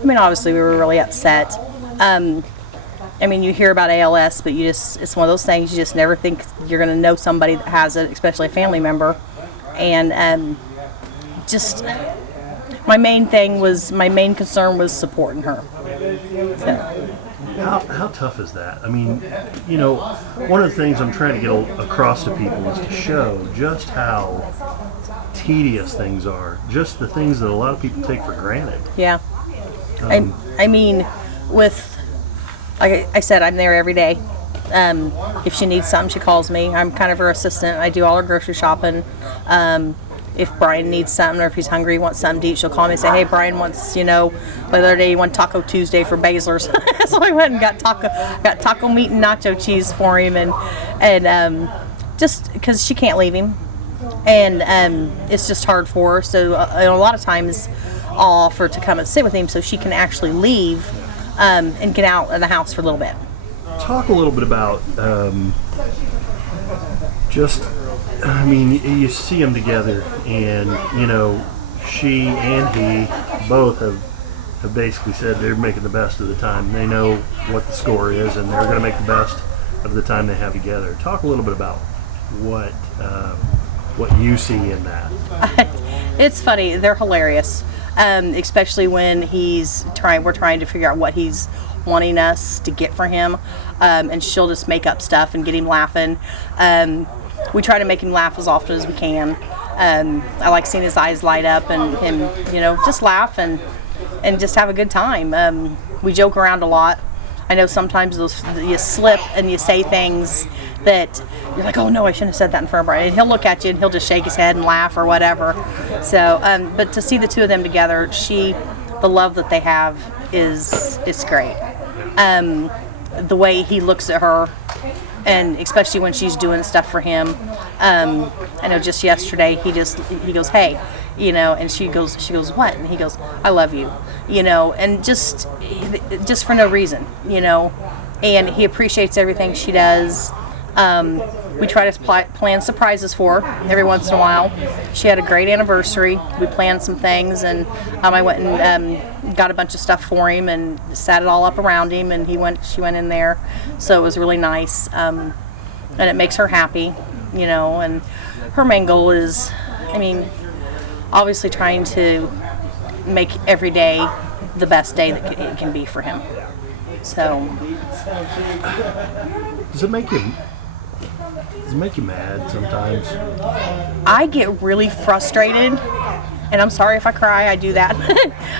I mean, obviously we were really upset. I mean, you hear about ALS, but it's one of those things you just never think you're going to know somebody that has it, especially a family member. And just my main concern was supporting her. So. How tough is that? I mean, you know, one of the things I'm trying to get across to people is to show just how tedious things are, just the things that a lot of people take for granted. Yeah. I mean, like I said, I'm there every day. If she needs something, she calls me. I'm kind of her assistant. I do all her grocery shopping. If Brian needs something, or if he's hungry, wants something to eat, she'll call me and say, hey, Brian wants, the other day he wanted Taco Tuesday for Baszler's. So I went and got taco meat and nacho cheese for him, and just because she can't leave him. And it's just hard for her. So a lot of times I'll offer to come and sit with him so she can actually leave and get out of the house for a little bit. Talk a little bit about you see them together, and she and he both have basically said they're making the best of the time. They know what the score is, and they're going to make the best of the time they have together. Talk a little bit about what you see in that. It's funny. They're hilarious, especially when we're trying to figure out what he's wanting us to get for him, and she'll just make up stuff and get him laughing. We try to make him laugh as often as we can. I like seeing his eyes light up and him, just laugh and just have a good time. We joke around a lot. I know sometimes you slip and you say things that you're like, oh no, I shouldn't have said that in front of Brian. And he'll look at you and he'll just shake his head and laugh or whatever. So, but to see the two of them together, the love that they have is great. The way he looks at her, and especially when she's doing stuff for him. I know just yesterday he goes, hey, and she goes, what? And he goes, I love you, and just for no reason, and he appreciates everything she does. We try to plan surprises for her every once in a while. She had a great anniversary. We planned some things, and I went and got a bunch of stuff for him and sat it all up around him, and she went in there. So it was really nice, and it makes her happy, and her main goal is, obviously trying to make every day the best day that it can be for him. So. Does it make you mad sometimes? I get really frustrated, and I'm sorry if I cry, I do that.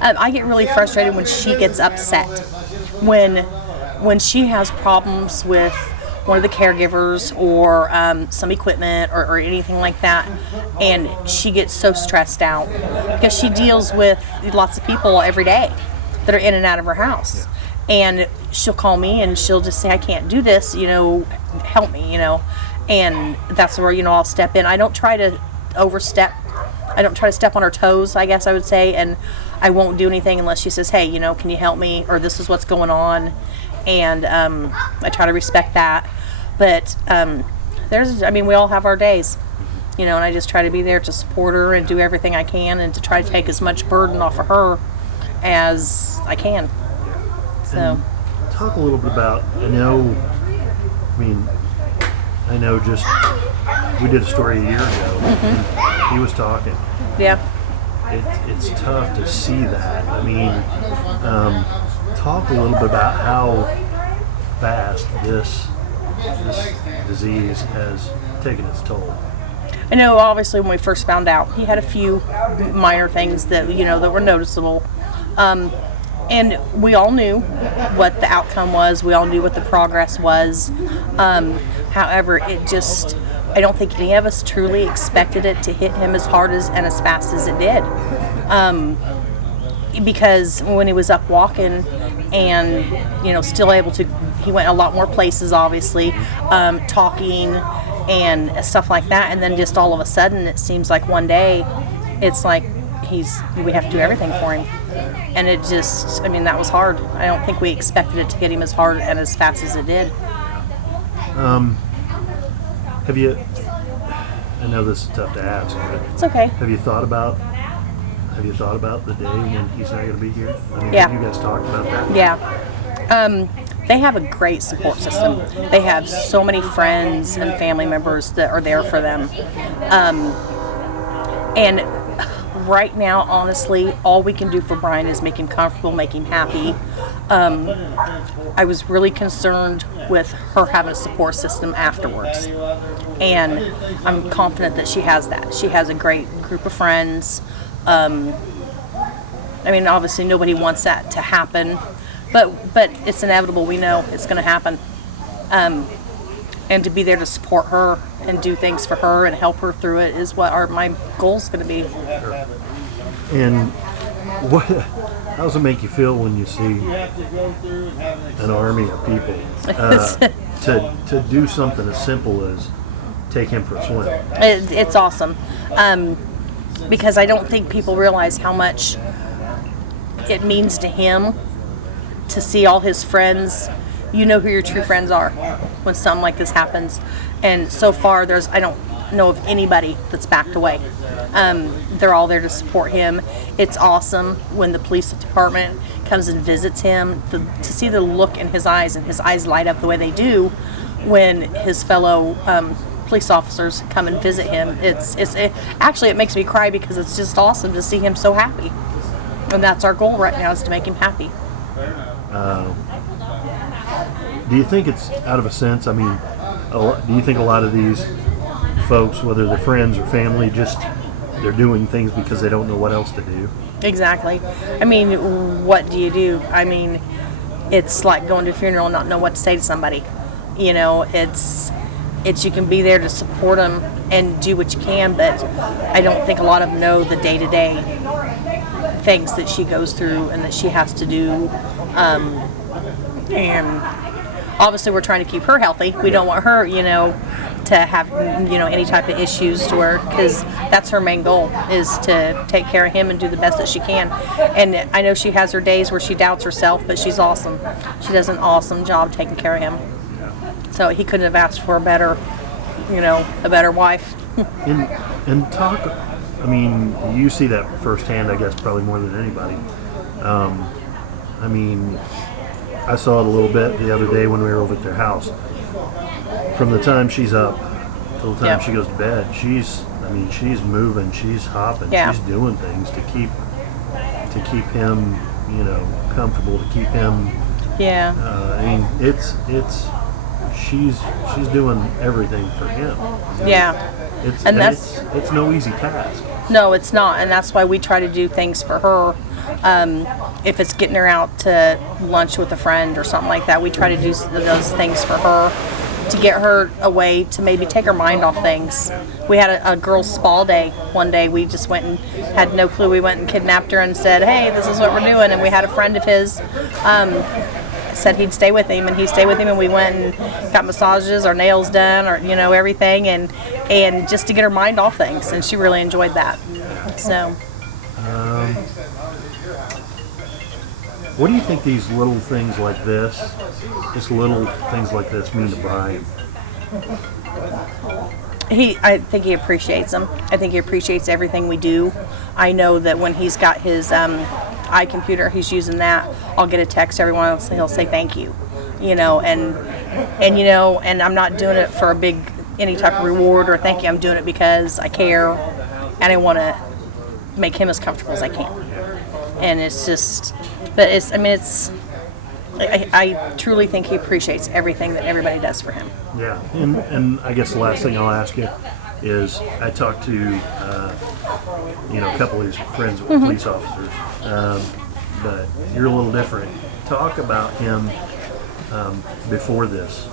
I get really frustrated when she gets upset. When she has problems with one of the caregivers or some equipment or anything like that, and she gets so stressed out because she deals with lots of people every day that are in and out of her house. And she'll call me and she'll just say, I can't do this, help me, and that's where, I'll step in. I don't try to overstep. I don't try to step on her toes, I guess I would say, and I won't do anything unless she says, hey, can you help me, or this is what's going on, and I try to respect that. But we all have our days, and I just try to be there to support her and do everything I can and to try to take as much burden off of her as I can. So. And talk a little bit about, I know just, we did a story a year ago, and he was talking. Yeah. It's tough to see that. Talk a little bit about how fast this disease has taken its toll. I know, obviously, when we first found out, he had a few minor things that, that were noticeable. And we all knew what the outcome was. We all knew what the progress was. However, I don't think any of us truly expected it to hit him as hard and as fast as it did. Because when he was up walking and, still able to, he went a lot more places, obviously, talking and stuff like that. And then just all of a sudden, it seems like one day, it's like we have to do everything for him. And it just, that was hard. I don't think we expected it to hit him as hard and as fast as it did. I know this is tough to ask, but it's okay. Have you thought about have you thought about the day when he's not going to be here? I mean, Yeah. have you guys talked about that? Yeah. They have a great support system. They have so many friends and family members that are there for them. And right now, honestly, all we can do for Brian is make him comfortable, make him happy. I was really concerned with her having a support system afterwards. And I'm confident that she has that. She has a great group of friends. I mean, obviously nobody wants that to happen, but it's inevitable. We know it's going to happen. And to be there to support her and do things for her and help her through it is what my goal's going to be. And how does it make you feel when you see an army of people to do something as simple as take him for a swim? It's awesome. Because I don't think people realize how much it means to him to see all his friends. You know who your true friends are when something like this happens. And so far, I don't know of anybody that's backed away. They're all there to support him. It's awesome when the police department comes and visits him, to see the look in his eyes, and his eyes light up the way they do when his fellow police officers come and visit him. Actually, it makes me cry because it's just awesome to see him so happy. And that's our goal right now, is to make him happy. Do you think it's out of a sense? I mean, do you think a lot of these folks, whether they're friends or family, they're doing things because they don't know what else to do? Exactly. I mean, what do you do? I mean, it's like going to a funeral and not know what to say to somebody. You know, it's you can be there to support them and do what you can, but I don't think a lot of them know the day-to-day things that she goes through and that she has to do. And obviously we're trying to keep her healthy. We don't want her, to have, any type of issues to her, because that's her main goal, is to take care of him and do the best that she can. And I know she has her days where she doubts herself, but she's awesome. She does an awesome job taking care of him. So he couldn't have asked for a better wife. And talk, I mean, you see that firsthand, I guess, probably more than anybody. I mean, I saw it a little bit the other day when we were over at their house. From the time she's up till the time she goes to bed, she's moving, she's hopping, she's doing things to keep him, comfortable, to keep him. Yeah. I mean, she's doing everything for him. Yeah. It's no easy task. No, it's not, and that's why we try to do things for her. If it's getting her out to lunch with a friend or something like that, we try to do those things for her, to get her away, to maybe take her mind off things. We had a girls' spa day one day. We just went and had no clue. We went and kidnapped her and said, hey, this is what we're doing. And we had a friend of his said he'd stay with him, and he stayed with him, and we went and got massages, our nails done, or everything, and just to get her mind off things. And she really enjoyed that. So. What do you think these little things like this, mean to Brian? I think he appreciates them. I think he appreciates everything we do. I know that when he's got his iComputer, he's using that. I'll get a text every once, and he'll say thank you, and I'm not doing it for any type of reward or thank you. I'm doing it because I care, and I want to make him as comfortable as I can. And it's just, but I truly think he appreciates everything that everybody does for him. Yeah, and I guess the last thing I'll ask you is, I talked to a couple of his friends with police officers, but you're a little different. Talk about him before this.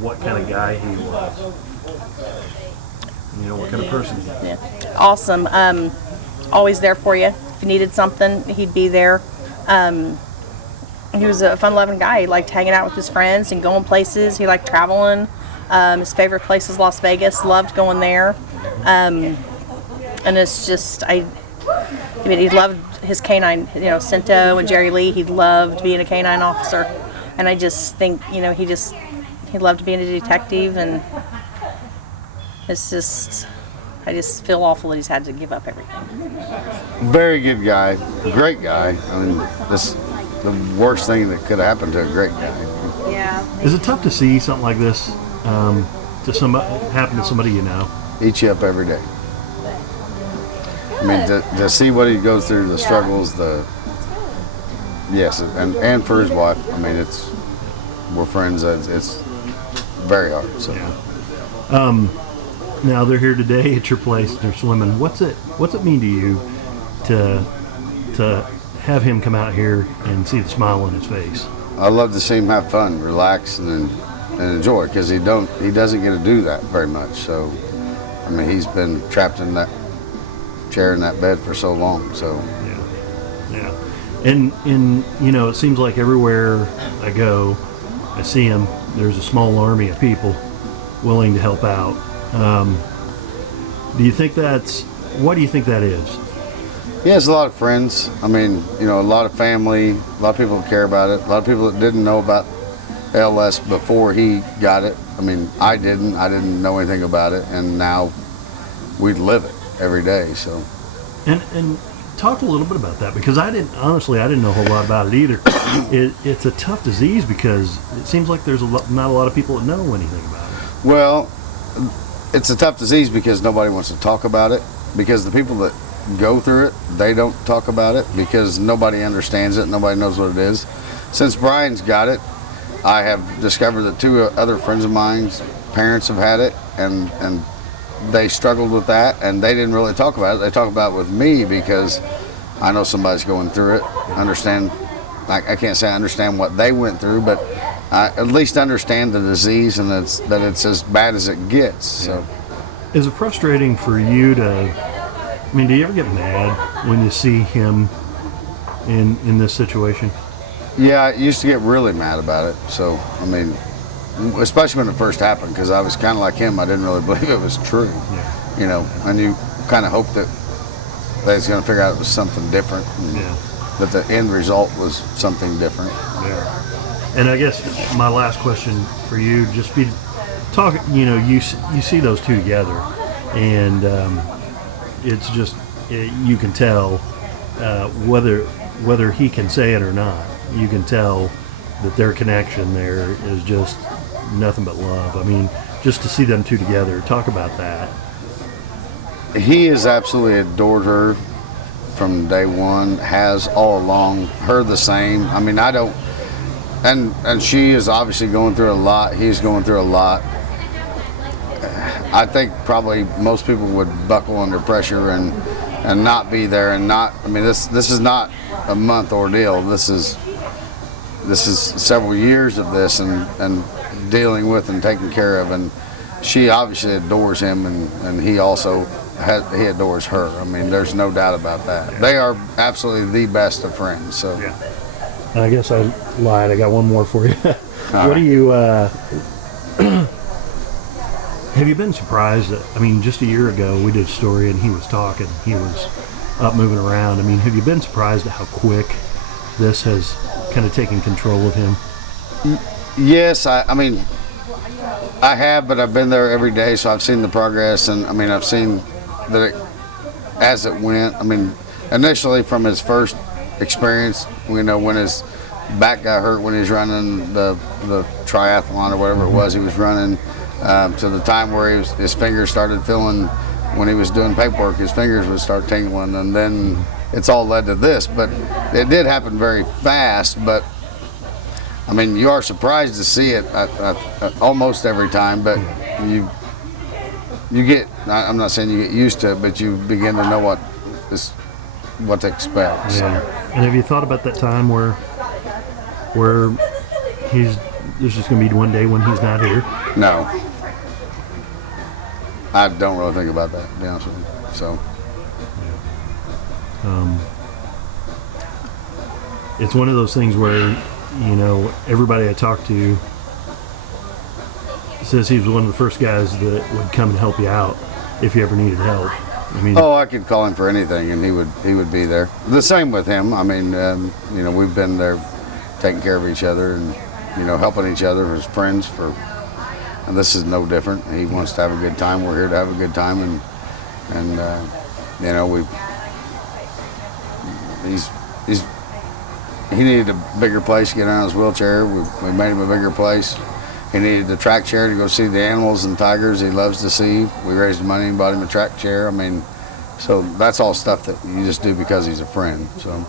What kind of guy he was. What kind of person he was. Yeah. Awesome. Always there for you. If you needed something, he'd be there. He was a fun-loving guy. He liked hanging out with his friends and going places. He liked traveling. His favorite place is Las Vegas. Loved going there. And it's just, he loved his canine, Cinto and Jerry Lee. He loved being a canine officer. And I just think, he loved being a detective. And it's just, I just feel awful that he's had to give up everything. Very good guy, great guy. I mean, this the worst thing that could happen to a great guy. Yeah. Is it tough to see something like this happen to somebody you know? Eats you up every day. I mean, to see what he goes through, the struggles, yes, and for his wife. I mean, we're friends. It's very hard. So. Yeah. Now they're here today at your place. They're swimming. What's it mean to you to have him come out here and see the smile on his face? I love to see him have fun, relax, and enjoy, because he doesn't get to do that very much. So, I mean, he's been trapped in that chair in that bed for so long. So yeah. And you know, it seems like everywhere I go, I see him. There's a small army of people willing to help out. What do you think that is? he has a lot of friends. I mean, you know, a lot of family, a lot of people that care about it, a lot of people that didn't know about ALS before he got it. I mean, I didn't know anything about it, and now we live it every day. So, and talk a little bit about that, because I didn't know a whole lot about it either. It's a tough disease because it seems like there's not a lot of people that know anything about it. Well, it's a tough disease because nobody wants to talk about it, because the people that go through it, they don't talk about it because nobody understands it, nobody knows what it is. Since Brian's got it, I have discovered that two other friends of mine's parents have had it, and they struggled with that, and they didn't really talk about it. They talk about it with me because I know somebody's going through it. I can't say I understand what they went through, but I at least understand the disease, and that it's as bad as it gets. So, is it frustrating for you do you ever get mad when you see him in this situation? Yeah, I used to get really mad about it. So, I mean, especially when it first happened, because I was kind of like him. I didn't really believe it was true. Yeah. You know, and you kind of hope that they was going to figure out it was something different, and that the end result was something different. Yeah. And I guess my last question for you, just be talking. You know, you see those two together, and it's just you can tell whether he can say it or not. You can tell that their connection there is just nothing but love. I mean, just to see them two together, talk about that. He has absolutely adored her from day one, has all along, her the same. I mean, I don't, and she is obviously going through a lot, he's going through a lot. I think probably most people would buckle under pressure and not be there, and not, I mean, this is not a month ordeal. This is several years of this and dealing with and taking care of, and she obviously adores him, and he also he adores her. I mean, there's no doubt about that. Yeah. They are absolutely the best of friends. So yeah. I guess I lied. I got one more for you. What do you have you been surprised that, I mean, just a year ago we did a story and he was talking, he was up moving around. I mean, have you been surprised at how quick this has kind of taken control of him? Yes, I mean, I have, but I've been there every day, so I've seen the progress, and I mean, I've seen that as it went. I mean, initially from his first experience, you know, when his back got hurt when he was running the triathlon or whatever it was he was running, to the time where his fingers started feeling, when he was doing paperwork, his fingers would start tingling, and then it's all led to this. But it did happen very fast. But I mean, you are surprised to see it almost every time, but you get, I'm not saying you get used to it, but you begin to know what to expect. Yeah. And have you thought about that time where there's just going to be one day when he's not here? No. I don't really think about that, to be honest with you. So. It's one of those things where, you know, everybody I talk to says he was one of the first guys that would come and help you out if you ever needed help. I mean, I could call him for anything, and he would be there. The same with him. I mean, you know, we've been there, taking care of each other, and you know, helping each other as friends and this is no different. He wants to have a good time. We're here to have a good time, and and you know, he needed a bigger place to get on his wheelchair. We made him a bigger place. He needed a track chair to go see the animals and tigers he loves to see. We raised money and bought him a track chair. I mean, so that's all stuff that you just do because he's a friend. So.